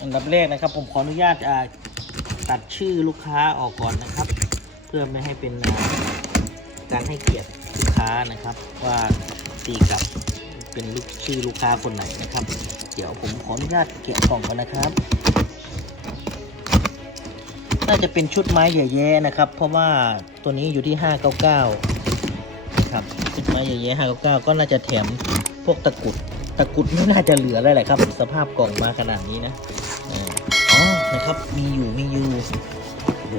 อันดับแรกนะครับ ผมขออนุญาตตัดชื่อลูกค้าออกก่อนนะครับ เพื่อไม่ให้เป็นการให้เกียรติลูกค้านะครับ ว่าตีกลับเป็นลูกชื่อลูกค้าคนไหนนะครับ เดี๋ยวผมขออนุญาตเก็บกล่องก่อนนะครับ น่าจะเป็นชุดไม้แย่ๆนะครับ เพราะว่าตัวนี้อยู่ที่ 599ครับชุดไม้แย่ๆ599 ก็น่าจะแถมพวกตะกรุด ตะกรุดไม่น่าจะเหลือแล้วแหละครับ สภาพกล่องมาขนาดนี้นะอ๋อนะครับมีอยู่มีอยู่โห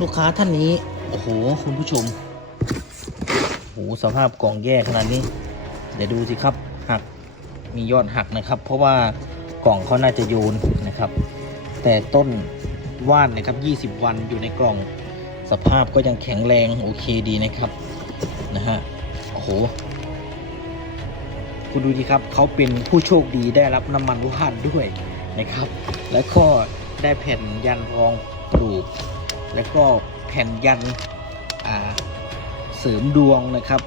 ลูกค้าท่านนี้ โอ้โห คุณผู้ชมโอ้โหสภาพกล่องแย่ขนาดนี้ เดี๋ยวดูสิครับหักมียอดหักนะครับ เพราะว่ากล่องเขาน่าจะโยนนะครับ แต่ต้นว่านนะครับ 20 วันอยู่ในกล่องสภาพก็ยังแข็งแรงโอเคดีนะครับนะฮะโอ้โห คุณดูดีครับ เขาเป็นผู้โชคดีได้รับน้ำมันว่านด้วยนะครับ แล้วก็ได้แผ่นยันรองกรูป แล้วก็แผ่นยันเสริมดวงนะครับ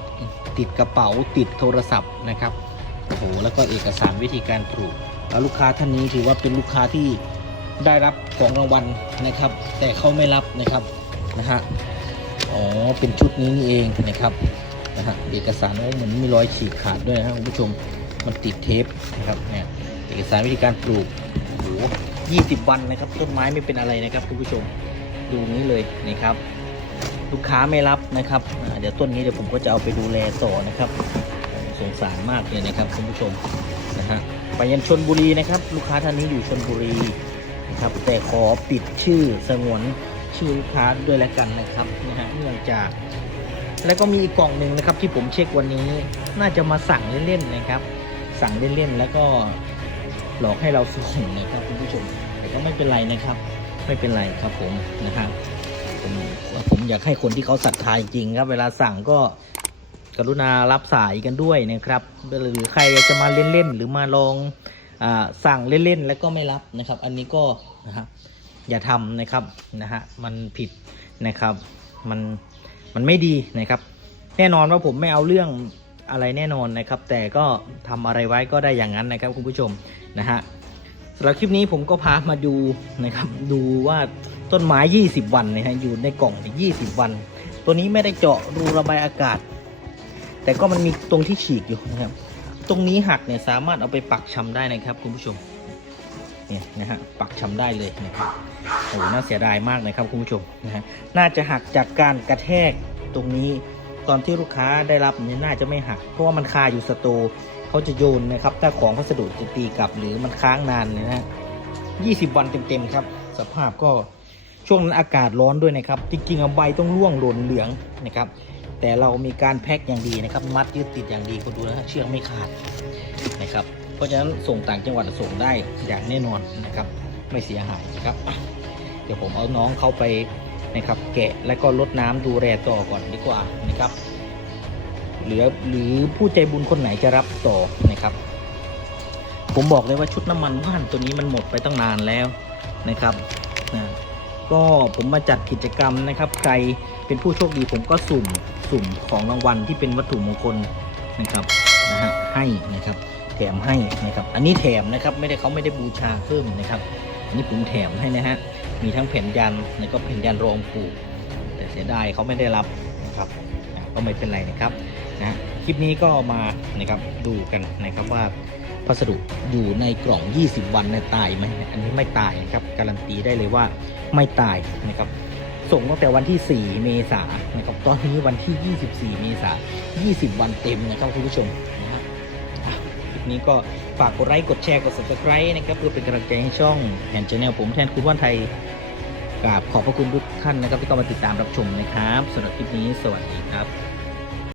ติดกระเป๋าติดโทรศัพท์นะครับโอ้โหแล้วก็เอกสารวิธีการปลูกแล้วลูกค้าท่านนี้ถือว่าเป็นลูกค้าที่ได้รับของรางวัลนะครับ แต่เขาไม่รับนะครับนะฮะอ๋อเป็นชุดนี้นี่เองนะครับ นะฮะเอกสารเหมือนมีรอยฉีกขาดด้วยนะครับคุณผู้ชมมันติดเทปนะครับเนี่ยเอกสารวิธีการปลูกโอ้โหยี่สิบวันนะครับต้นไม้ไม่เป็นอะไรนะครับคุณผู้ชมดูนี้เลยนะครับ ลูกค้าไม่รับนะครับเดี๋ยวต้นนี้เดี๋ยวผมก็จะเอาไปดูแลต่อนะครับสงสารมากเลยนะครับคุณผู้ชมนะฮะไปยันชนบุรีนะครับ ลูกค้าท่านนี้อยู่ชนบุรีนะครับแต่ขอปิดชื่อสงวนชื่อลูกค้าด้วยแล้วกันนะครับนะฮะเนื่องจาก แล้วก็มีอีกกล่องหนึ่งนะครับที่ผมเช็ควันนี้ น่าจะมาสั่งเล่นๆนะครับ สั่งเล่นๆแล้วก็หลอกให้เราส่งนะครับคุณผู้ชม แต่ก็ไม่เป็นไรนะครับ ไม่เป็นไรครับผมนะครับผมผมอยากให้คนที่เขาศรัทธาจริงครับ เวลาสั่งก็กรุณารับสายกันด้วยนะครับ หรือใครอยากจะมาเล่นๆหรือมาลองอาสั่งเล่นๆแล้วก็ไม่รับนะครับ อันนี้ก็นะครับอย่าทำนะครับนะฮะมันผิดนะครับมัน มันไม่ดีนะครับ แน่นอนว่าผมไม่เอาเรื่องอะไรแน่นอนนะครับ แต่ก็ทำอะไรไว้ก็ได้อย่างนั้นนะครับคุณผู้ชมนะฮะสำหรับคลิปนี้ผมก็พามาดูนะครับดูว่าต้นไม้ 20 วันนะฮะอยู่ในกล่องเนี่ย20 วัน ตัวนี้ไม่ได้เจาะรูระบายอากาศ แต่ก็มันมีตรงที่ฉีกอยู่นะครับ ตรงนี้หักเนี่ยสามารถเอาไปปักชำได้นะครับคุณผู้ชม เนี่ยนะฮะปักชำได้เลยนะครับโอ้น่าเสียดายมากนะครับคุณผู้ชมนะฮะน่าจะหักจากการกระแทกตรงนี้ ตอนที่ลูกค้าได้รับเนี่ยน่าจะไม่หัก เพราะว่ามันคาอยู่สตร์เขาจะโยนนะครับถ้าของพัสดุจะตีกลับหรือมันค้างนานนยนะฮะ20วันเต็มๆครับ สภาพก็ช่วงนั้นอากาศร้อนด้วยนะครับ จริงๆอะใบต้องร่วงหล่นเหลืองนะครับ แต่เรามีการแพ็คอย่างดีนะครับ มัดยึดติดอย่างดีคุณดูนะเชือกไม่ขาดนะครับ เพราะฉะนั้นส่งต่างจังหวัดส่งได้อย่างแน่นอนนะครับ ไม่เสียหายนะครับ เดี๋ยวผมเอาน้องเขาไปนะครับแกะแล้วก็ลดน้ำดูแลต่อก่อนดีกว่านะครับเหลือหรือผู้ใจบุญคนไหนจะรับต่อนะครับ ผมบอกเลยว่าชุดน้ำมันว่านตัวนี้มันหมดไปตั้งนานแล้วนะครับนะก็ผมมาจัดกิจกรรมนะครับ ใครเป็นผู้โชคดีผมก็สุ่มสุ่มของรางวัลที่เป็นวัตถุมงคลนะครับนะฮะให้นะครับ แถมให้นะครับ อันนี้แถมนะครับไม่ได้เขาไม่ได้บูชาเพิ่มนะครับ อันนี้ผมแถมให้นะฮะ มีทั้งแผ่นยันแล้วก็แผ่นยันรองปลูกแต่เสียดายเขาไม่ได้รับนะครับก็ไม่เป็นไรนะครับนะคลิปนี้ก็มานะครับดูกันนะครับว่าพัสดุอยู่ในกล่อง 20 วันเนี่ยตายไหมอันนี้ไม่ตายนะครับการันตีได้เลยว่าไม่ตายนะครับส่งตั้งแต่วันที่ 4 เมษายนนะครับ ตอนนี้วันที่ 24 เมษายน 20 วันเต็มนะครับคุณผู้ชม นี้ก็ฝากกดไลค์กดแชร์กด subscribe นะครับเพื่อเป็นกำลังใจให้ช่องแอนชแนลผมแทนคุณว่านไทยกราบขอบพระคุณทุกท่านนะครับที่เข้ามาติดตามรับชมนะครับสำหรับคลิปนี้สวัสดีครับ